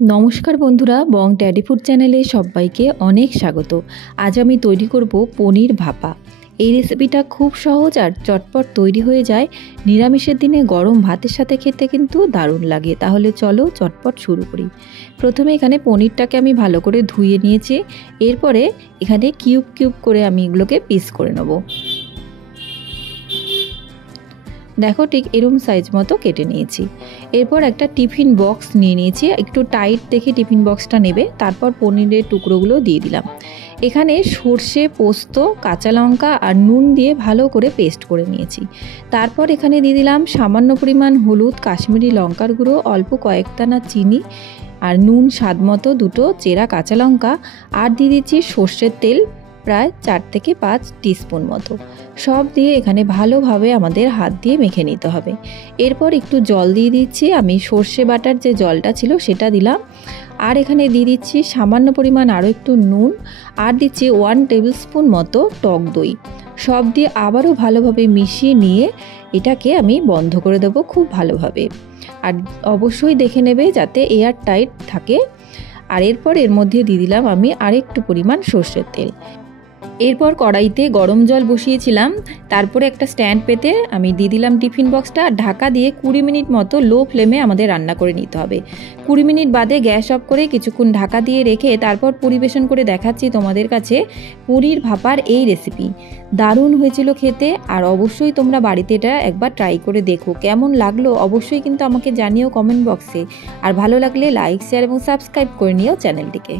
নমস্কার বন্ধুরা, বং daddy food চ্যানেলে সবাইকে অনেক স্বাগত। আজ আমি তৈরি করব পনির ভাপা। এই রেসিপিটা খুব সহজ আর চটপট তৈরি হয়ে যায়। নিরামিষের দিনে গরম ভাতের সাথে খেতে কিন্তু দারুণ লাগে। তাহলে চলো চটপট শুরু করি। প্রথমে এখানে পনিরটাকে আমি ভালো করে ধুয়ে নিয়েছি। এরপরে এখানে কিউব কিউব করে আমি এগুলোকে পিস করে নেব। দেখো ঠিক এরম সাইজ মতো কেটে নিয়েছি। এরপর একটা টিফিন বক্স নিয়ে নিয়েছি, একটু টাইট দেখে টিফিন বক্সটা নেবে। তারপর পনিরের টুকরোগুলো দিয়ে দিলাম। এখানে সর্ষে, পোস্ত, কাঁচা লঙ্কা আর নুন দিয়ে ভালো করে পেস্ট করে নিয়েছি। তারপর এখানে দিয়ে দিলাম সামান্য পরিমাণ হলুদ, কাশ্মীরি লঙ্কার গুঁড়ো, অল্প কয়েকদানা চিনি আর নুন স্বাদ মতো, দুটো চেরা কাঁচা লঙ্কা আর দিয়ে দিচ্ছি সর্ষের তেল প্রায় 4 থেকে 5 টিস্পুন মতো। সব দিয়ে এখানে ভালোভাবে আমাদের হাত দিয়ে মেখে নিতে হবে। এরপর একটু জল দিয়ে দিচ্ছি, আমি সর্ষে বাটার যে জলটা ছিল সেটা দিলাম। আর এখানে দিয়ে দিচ্ছি সামান্য পরিমাণ আরও একটু নুন আর দিচ্ছি 1 টেবিল স্পুন মতো টক দই। সব দিয়ে আবারও ভালোভাবে মিশিয়ে নিয়ে এটাকে আমি বন্ধ করে দেবো খুব ভালোভাবে। আর অবশ্যই দেখে নেবে যাতে এয়ার টাইট থাকে। আর এরপর এর মধ্যে দিয়ে দিলাম আমি আরেকটু পরিমাণ সর্ষের তেল। এরপর কড়াইতে গরম জল বসিয়েছিলাম। তারপরে একটা স্ট্যান্ড পেতে আমি দিয়ে দিলাম টিফিন বক্সটা। ঢাকা দিয়ে 20 মিনিট মতো লো ফ্লেমে আমাদের রান্না করে নিতে হবে। 20 মিনিট বাদে গ্যাস অফ করে কিছুক্ষণ ঢাকা দিয়ে রেখে তারপর পরিবেশন করে দেখাচ্ছি তোমাদের কাছে পনির ভাপার এই রেসিপি। দারুণ হয়েছিল খেতে। আর অবশ্যই তোমরা বাড়িতে এটা একবার ট্রাই করে দেখো। কেমন লাগলো অবশ্যই কিন্তু আমাকে জানিও কমেন্ট বক্সে। আর ভালো লাগলে লাইক, শেয়ার এবং সাবস্ক্রাইব করে নিও চ্যানেলটিকে।